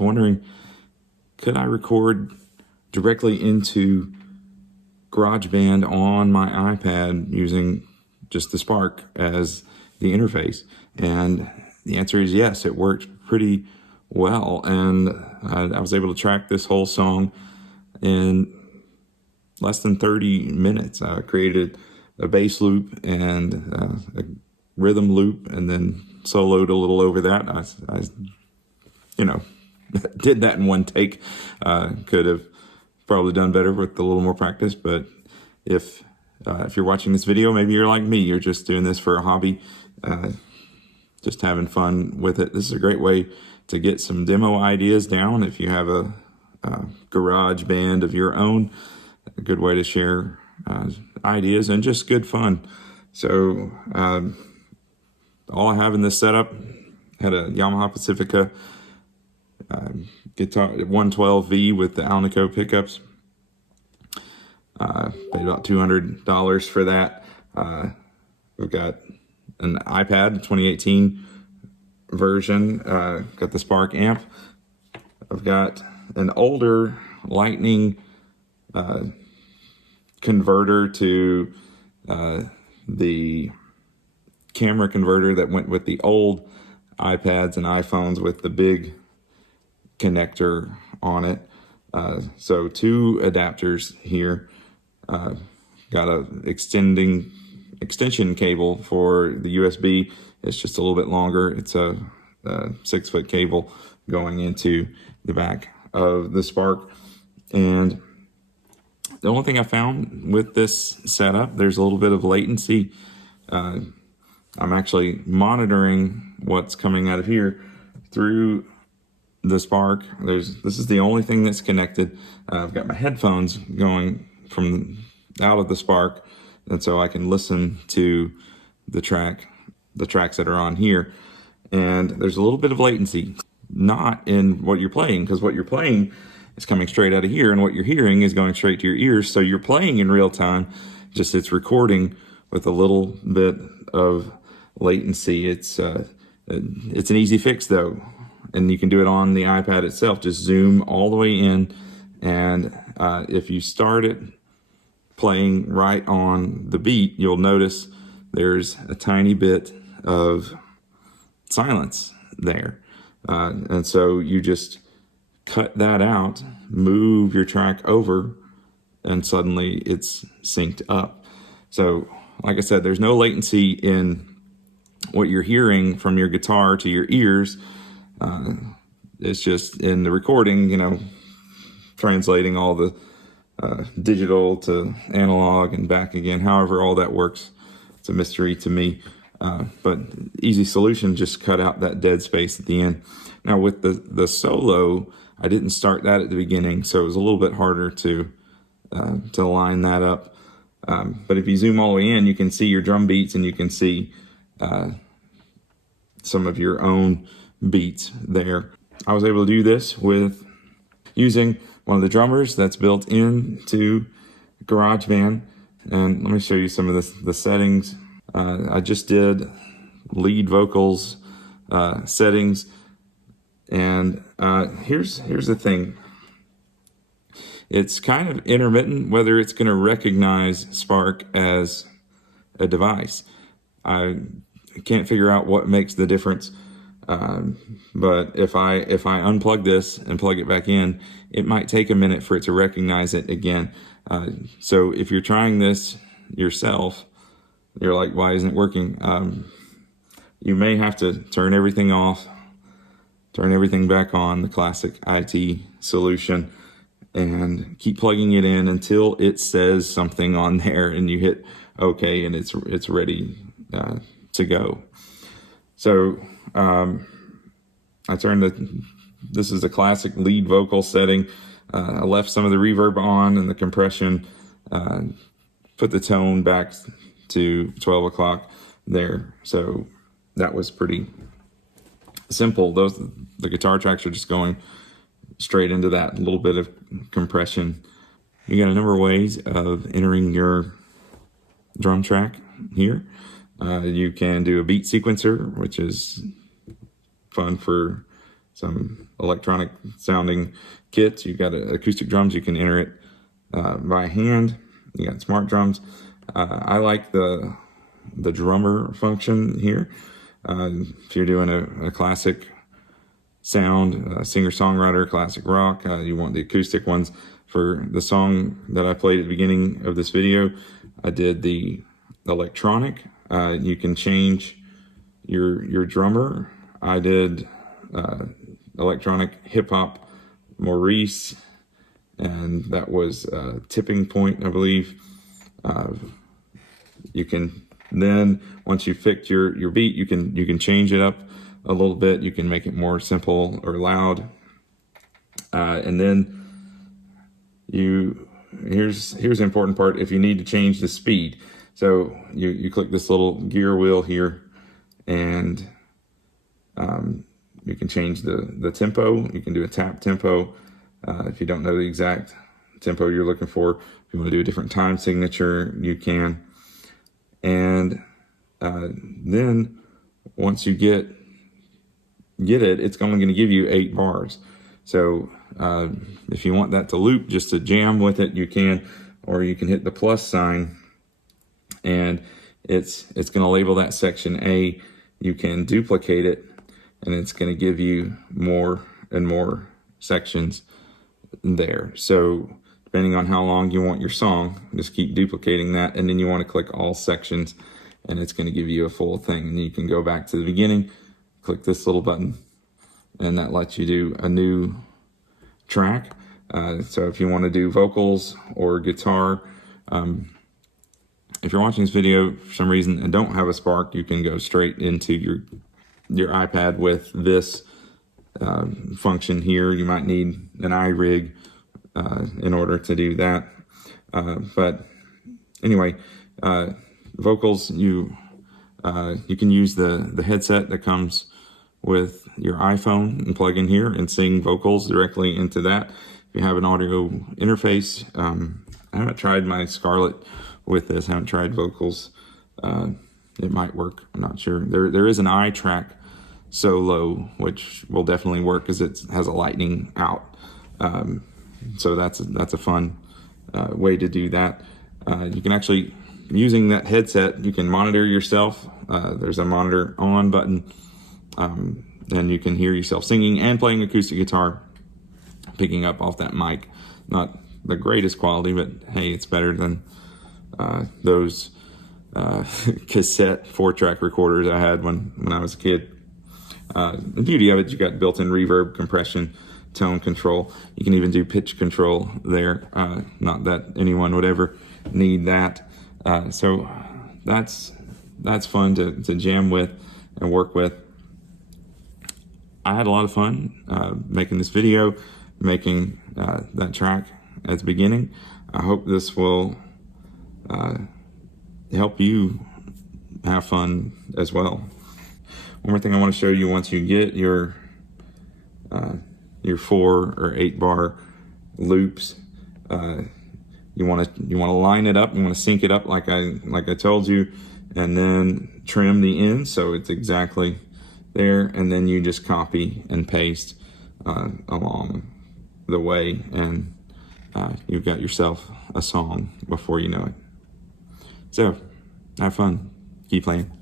wondering, could I record directly into Garageband on my iPad using just the Spark as the interface? And the answer is yes. It worked pretty well, and I was able to track this whole song in less than 30 minutes. I created a bass loop and a rhythm loop, and then soloed a little over that. I did that in one take. Could have probably done better with a little more practice, but if you're watching this video, maybe you're like me, you're just doing this for a hobby, just having fun with it. This is a great way to get some demo ideas down. If you have a garage band of your own, a good way to share ideas and just good fun. So all I have in this setup, had a Yamaha Pacifica guitar 112V with the Alnico pickups. Paid about $200 for that. We've got an iPad 2018 version, got the Spark amp. I've got an older Lightning converter to the camera converter that went with the old iPads and iPhones with the big connector on it. So two adapters here. Got a extension cable for the USB. It's just a little bit longer. It's a 6-foot cable going into the back of the Spark. And the only thing I found with this setup, there's a little bit of latency. I'm actually monitoring what's coming out of here through the Spark. This is the only thing that's connected. I've got my headphones going from out of the Spark, and so I can listen to the tracks that are on here. And there's a little bit of latency, not in what you're playing, because what you're playing is coming straight out of here, and what you're hearing is going straight to your ears. So you're playing in real time, just it's recording with a little bit of latency. It's an easy fix though, and you can do it on the iPad itself. Just zoom all the way in, and if you start it playing right on the beat, you'll notice there's a tiny bit of silence there. And so you just cut that out, move your track over, and suddenly it's synced up. So like I said, there's no latency in what you're hearing from your guitar to your ears. It's just in the recording, translating all the digital to analog and back again. However all that works, it's a mystery to me. But easy solution, just cut out that dead space at the end. Now with the solo, I didn't start that at the beginning, so it was a little bit harder to line that up. But if you zoom all the way in, you can see your drum beats, and you can see some of your own beats there. I was able to do this with using one of the drummers that's built into Garageband. And let me show you some of the settings. I just did lead vocals settings, and here's the thing. It's kind of intermittent whether it's going to recognize Spark as a device. I can't figure out what makes the difference, but if I unplug this and plug it back in, it might take a minute for it to recognize it again. So if you're trying this yourself, you're like, why isn't it working? You may have to turn everything off, turn everything back on, the classic IT solution, and keep plugging it in until it says something on there and you hit OK, and it's ready to go. So I turned this is the classic lead vocal setting. I left some of the reverb on and the compression, put the tone back to 12 o'clock there. So that was pretty simple. The guitar tracks are just going straight into that, a little bit of compression. You got a number of ways of entering your drum track here. You can do a beat sequencer, which is fun for some electronic sounding kits. You got acoustic drums. You can enter it by hand. You got smart drums. I like the drummer function here. If you're doing a classic sound, singer-songwriter, classic rock, you want the acoustic ones. For the song that I played at the beginning of this video, I did the electronic. You can change your drummer. I did electronic hip-hop Maurice, and that was Tipping Point, I believe. You can then, once you fix your beat, you can change it up a little bit. You can make it more simple or loud, and then here's the important part. If you need to change the speed, so you click this little gear wheel here, and you can change the tempo. You can do a tap tempo if you don't know the exact tempo you're looking for. If you want to do a different time signature, you can. And then once you get it, it's only going to give you 8 bars. So if you want that to loop, just to jam with it, you can, or you can hit the plus sign, and it's going to label that section A. You can duplicate it, and it's going to give you more and more sections there. So depending on how long you want your song, just keep duplicating that, and then you want to click all sections, and it's going to give you a full thing. And you can go back to the beginning, click this little button, and that lets you do a new track. So if you want to do vocals or guitar, if you're watching this video for some reason and don't have a Spark, you can go straight into your iPad with this function here. You might need an iRig in order to do that. But anyway, vocals, you can use the headset that comes with your iPhone and plug in here and sing vocals directly into that. If you have an audio interface, I haven't tried my Scarlett with this. I haven't tried vocals. It might work. I'm not sure. There is an iTrack Solo, which will definitely work because it has a lightning out. So that's a fun way to do that. You can actually, using that headset, you can monitor yourself. There's a monitor on button, and you can hear yourself singing and playing acoustic guitar, picking up off that mic. Not the greatest quality, but hey, it's better than those cassette 4-track recorders I had when I was a kid. The beauty of it, you got built-in reverb, compression, tone control. You can even do pitch control there. Not that anyone would ever need that. So that's fun to jam with and work with. I had a lot of fun making this video, making that track at the beginning. I hope this will help you have fun as well. One more thing I want to show you: once you get your 4 or 8 bar loops, you want to line it up. You want to sync it up like I told you, and then trim the ends so it's exactly there, and then you just copy and paste along the way, and you've got yourself a song before you know it. So have fun, keep playing.